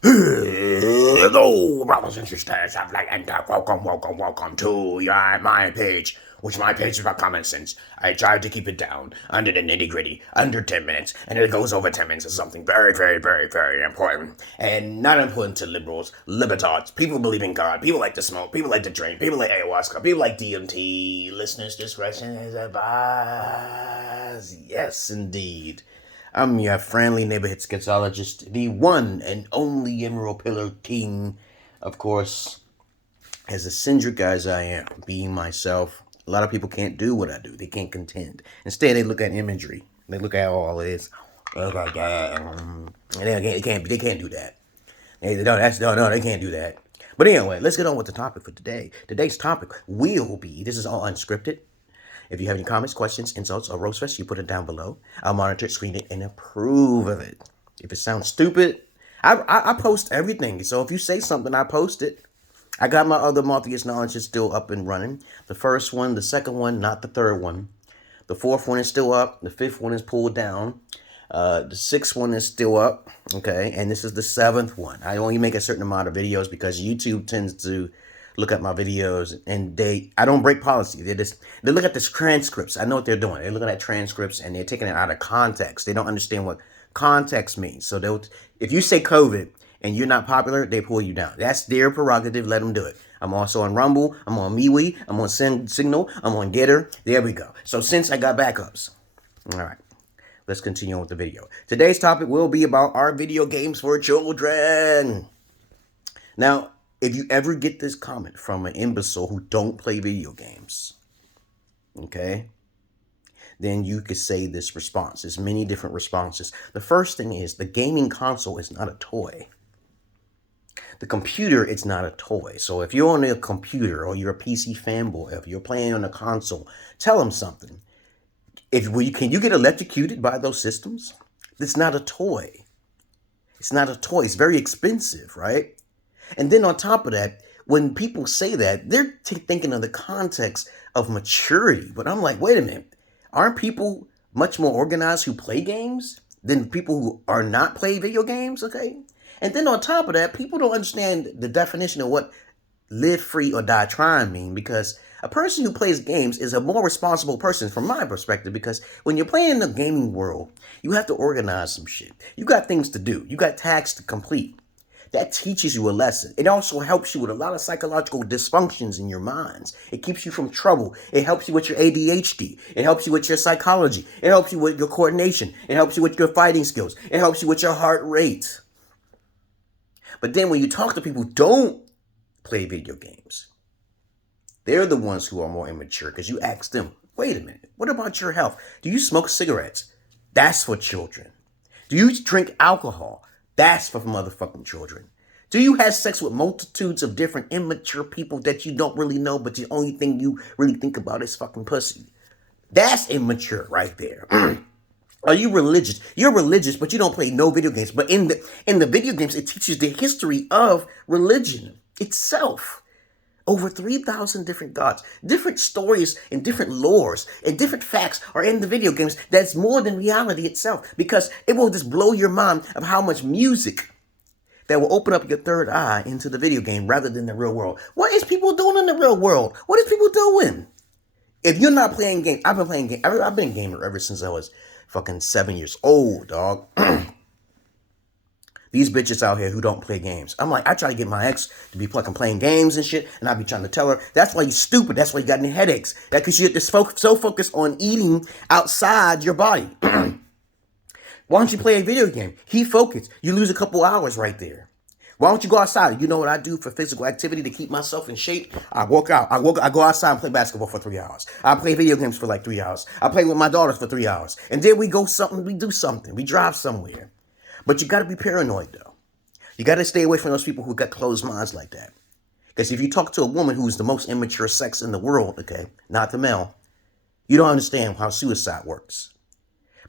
Hello, brothers and sisters of light and dark. Welcome to my page. My page is about common sense. I tried to keep it down under the nitty gritty, under 10 minutes, and it goes over 10 minutes is something very, very, very, very important. And not important to liberals, libertards, people who believe in God, people like to smoke, people like to drink, people like ayahuasca, people like DMT. Listeners' discretion is advised. Yes, indeed. I'm your friendly neighborhood Schizologist, the one and only Emerald Pillar King, of course, as eccentric as I am, being myself. A lot of people can't do what I do. They can't contend. Instead, they look at imagery. They look at all this. They can't do that. They can't do that. But anyway, let's get on with the topic for today. Today's topic will be, this is all unscripted. If you have any comments, questions, insults, or roast fest, you put it down below. I'll monitor it, screen it, and approve of it. If it sounds stupid, I post everything. So if you say something, I post it. I got my other Morpheus knowledge is still up and running. The first one, the second one, not the third one. The fourth one is still up. The fifth one is pulled down. The sixth one is still up. Okay, and this is the seventh one. I only make a certain amount of videos because YouTube tends to look at my videos and I don't break policy. They look at the transcripts. I know what they're doing. They're looking at transcripts and they're taking it out of context. They don't understand what context means. So if you say COVID and you're not popular, they pull you down. That's their prerogative. Let them do it. I'm also on Rumble. I'm on MeWe. I'm on Signal. I'm on Getter. There we go. So since I got backups. All right. Let's continue on with the video. Today's topic will be about our video games for children. Now, if you ever get this comment from an imbecile who don't play video games, okay, then you could say this response. There's many different responses. The first thing is the gaming console is not a toy. The computer, it's not a toy. So if you're on a computer or you're a PC fanboy, if you're playing on a console, tell them something. Can you get electrocuted by those systems? It's not a toy. It's not a toy. It's very expensive, right? And then on top of that, when people say that, they're thinking of the context of maturity. But I'm like, wait a minute. Aren't people much more organized who play games than people who are not play video games? Okay. And then on top of that, people don't understand the definition of what live free or die trying mean, because a person who plays games is a more responsible person from my perspective, because when you're playing in the gaming world, you have to organize some shit. You got things to do. You got tasks to complete. That teaches you a lesson. It also helps you with a lot of psychological dysfunctions in your minds. It keeps you from trouble. It helps you with your ADHD. It helps you with your psychology. It helps you with your coordination. It helps you with your fighting skills. It helps you with your heart rate. But then when you talk to people who don't play video games, they're the ones who are more immature, because you ask them, wait a minute, what about your health? Do you smoke cigarettes? That's for children. Do you drink alcohol? That's for motherfucking children. Do you have sex with multitudes of different immature people that you don't really know, but the only thing you really think about is fucking pussy? That's immature right there. Are you religious? You're religious, but you don't play no video games. But in the video games, it teaches the history of religion itself. Over 3,000 different gods, different stories and different lores and different facts are in the video games. That's more than reality itself, because it will just blow your mind of how much music that will open up your third eye into the video game rather than the real world. What is people doing in the real world? What is people doing? If you're not playing games, I've been playing games. I've been a gamer ever since I was fucking 7 years old, dog. These bitches out here who don't play games. I'm like, I try to get my ex to be fucking playing games and shit, and I be trying to tell her, that's why you're stupid. That's why you got any headaches. That because you're just so focused on eating outside your body. Why don't you play a video game? He focused. You lose a couple hours right there. Why don't you go outside? You know what I do for physical activity to keep myself in shape? I work out. I go outside and play basketball for 3 hours. I play video games for like 3 hours. I play with my daughters for 3 hours. And then we do something. We drive somewhere. But you got to be paranoid, though. You got to stay away from those people who got closed minds like that. Because if you talk to a woman who's the most immature sex in the world, okay, not the male, you don't understand how suicide works.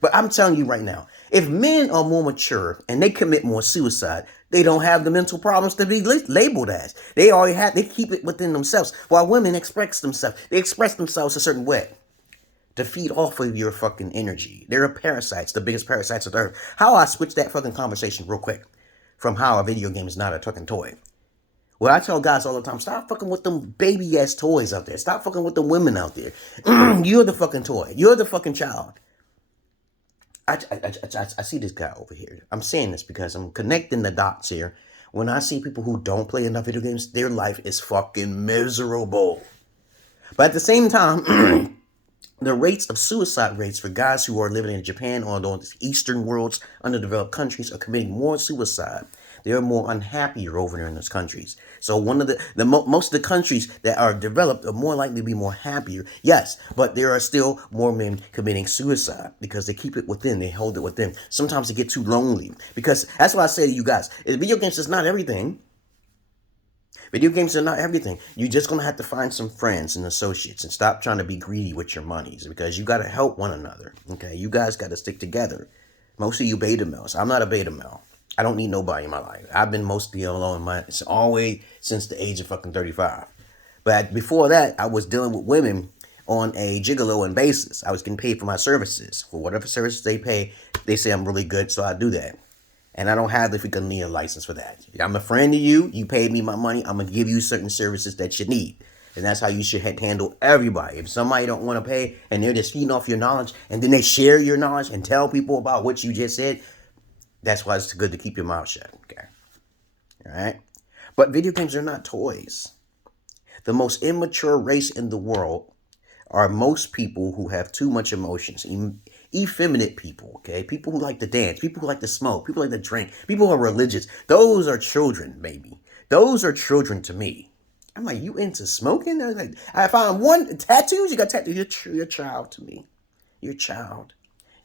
But I'm telling you right now, if men are more mature and they commit more suicide, they don't have the mental problems to be labeled as. They keep it within themselves. While women express themselves, they express themselves a certain way to feed off of your fucking energy. They're parasites, the biggest parasites of the earth. How I switch that fucking conversation real quick. from how a video game is not a fucking toy. Well, I tell guys all the time, stop fucking with them baby-ass toys out there. Stop fucking with the women out there. You're the fucking toy. You're the fucking child. I see this guy over here. I'm saying this because I'm connecting the dots here. When I see people who don't play enough video games, their life is fucking miserable. But at the same time, the rates of suicide rates for guys who are living in Japan or those Eastern world's underdeveloped countries are committing more suicide. They're more unhappier over there in those countries. So one of most of the countries that are developed are more likely to be more happier. Yes, but there are still more men committing suicide because they keep it within. They hold it within. Sometimes they get too lonely. Because that's why I say to you guys, video games is not everything. Video games are not everything. You're just going to have to find some friends and associates and stop trying to be greedy with your monies because you got to help one another. Okay, you guys got to stick together. Most of you beta males. I'm not a beta male. I don't need nobody in my life. I've been mostly alone it's always since the age of fucking 35. But before that, I was dealing with women on a gigolo basis. I was getting paid for my services. For whatever services they pay, they say I'm really good, so I do that. And I don't have the freaking NIA license for that. I'm a friend to you. You paid me my money. I'm going to give you certain services that you need. And that's how you should handle everybody. If somebody don't want to pay and they're just feeding off your knowledge and then they share your knowledge and tell people about what you just said, that's why it's good to keep your mouth shut, okay? All right? But video games are not toys. The most immature race in the world are most people who have too much emotions. Effeminate people, okay? People who like to dance, people who like to smoke, people who like to drink, people who are religious. Those are children, baby. Those are children to me. I'm like, you into smoking? I found one tattoos. You got tattoos. You're a child to me. You're a child.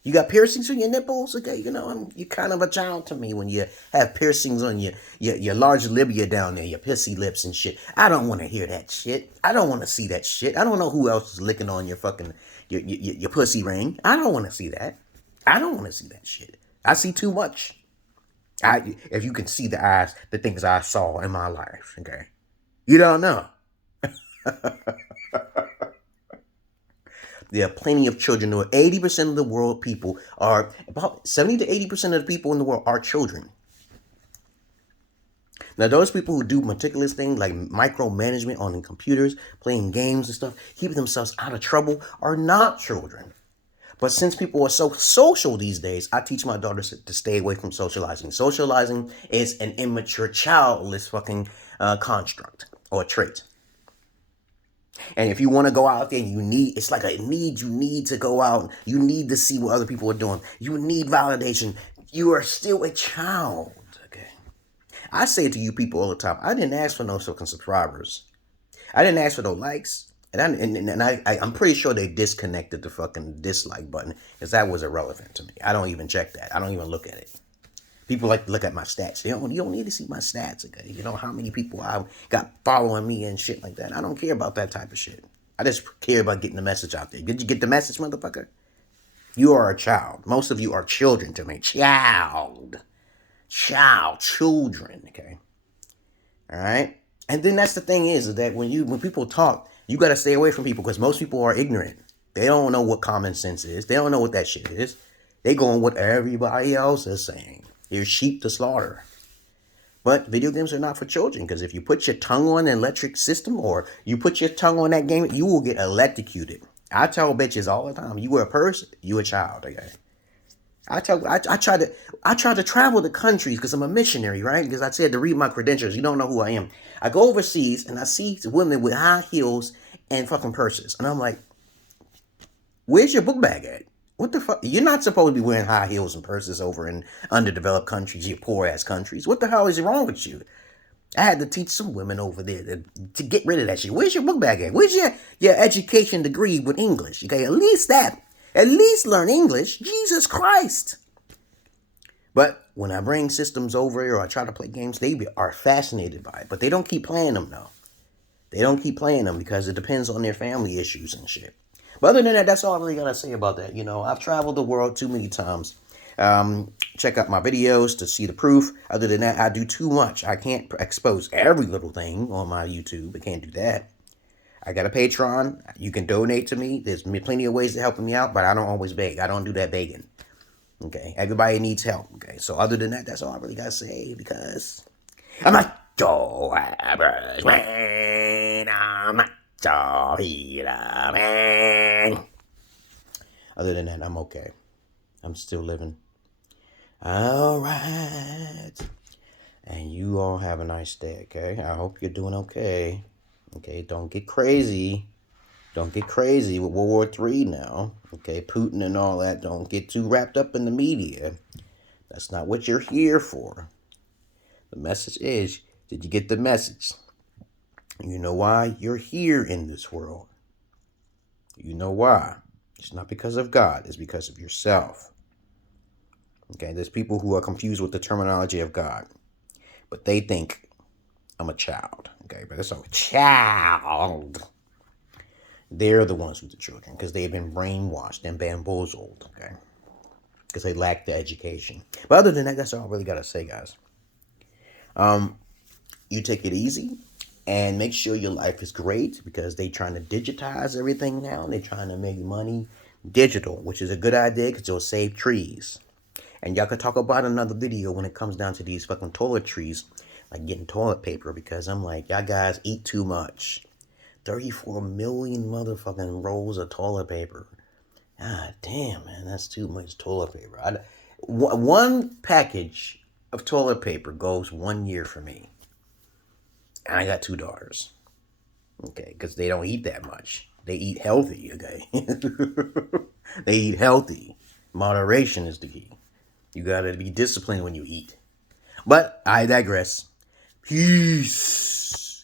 You got piercings on your nipples? Okay, you're kind of a child to me when you have piercings on your large labia down there, your pissy lips and shit. I don't want to hear that shit. I don't want to see that shit. I don't know who else is licking on your fucking, your pussy ring. I don't want to see that. I don't want to see that shit. I see too much. If you can see the things I saw in my life, okay? You don't know. There are plenty of children. 80% of the world people are, about 70 to 80% of the people in the world are children. Now, those people who do meticulous things like micromanagement on the computers, playing games and stuff, keeping themselves out of trouble, are not children. But since people are so social these days, I teach my daughters to stay away from socializing. Socializing is an immature, childless fucking construct or trait. And if you want to go out there and you need to go out. You need to see what other people are doing. You need validation. You are still a child. Okay. I say to you people all the time, I didn't ask for no fucking subscribers. I didn't ask for no likes. And I'm pretty sure they disconnected the fucking dislike button because that was irrelevant to me. I don't even check that. I don't even look at it. People like to look at my stats. You don't need to see my stats, okay? You know how many people I got following me and shit like that. I don't care about that type of shit. I just care about getting the message out there. Did you get the message, motherfucker? You are a child. Most of you are children to me. Children, okay? All right? And then that's the thing is that when people talk, you got to stay away from people because most people are ignorant. They don't know what common sense is. They don't know what that shit is. They go on what everybody else is saying. They're sheep to slaughter. But video games are not for children because if you put your tongue on an electric system or you put your tongue on that game, you will get electrocuted. I tell bitches all the time, you were a person, you a child, okay? I try to travel to countries because I'm a missionary, right? Because I said to read my credentials, you don't know who I am. I go overseas and I see women with high heels and fucking purses. And I'm like, where's your book bag at? What the fuck? You're not supposed to be wearing high heels and purses over in underdeveloped countries, you poor ass countries. What the hell is wrong with you? I had to teach some women over there to get rid of that shit. Where's your book bag at? Where's your education degree with English? Okay, at least that. At least learn English. Jesus Christ. But when I bring systems over here or I try to play games, they are fascinated by it. But they don't keep playing them, though. They don't keep playing them because it depends on their family issues and shit. But other than that, that's all I really got to say about that. I've traveled the world too many times. Check out my videos to see the proof. Other than that, I do too much. I can't expose every little thing on my YouTube. I can't do that. I got a Patreon. You can donate to me. There's plenty of ways to help me out, but I don't always beg. I don't do that begging. Okay, everybody needs help. Okay, so other than that, that's all I really gotta say because I'm not your average man. I'm not your healer man. Other than that, I'm okay. I'm still living. All right. And you all have a nice day, okay? I hope you're doing okay. Okay, don't get crazy. Don't get crazy with World War III now. Okay, Putin and all that. Don't get too wrapped up in the media. That's not what you're here for. The message is, did you get the message? You know why you're here in this world. You know why. It's not because of God. It's because of yourself. Okay, there's people who are confused with the terminology of God. But they think I'm a child. Okay, but it's a child. They're the ones with the children because they've been brainwashed and bamboozled. Okay, because they lack the education. But other than that, that's all I really gotta say, guys. You take it easy and make sure your life is great because they trying to digitize everything now. They're trying to make money digital, which is a good idea because it'll save trees. And y'all could talk about another video when it comes down to these fucking toiletries, like getting toilet paper, because I'm like, y'all guys eat too much. 34 million motherfucking rolls of toilet paper. God damn, man, that's too much toilet paper. One package of toilet paper goes 1 year for me. And I got 2 daughters. Okay, because they don't eat that much. They eat healthy, okay? They eat healthy. Moderation is the key. You gotta be disciplined when you eat. But I digress. Peace.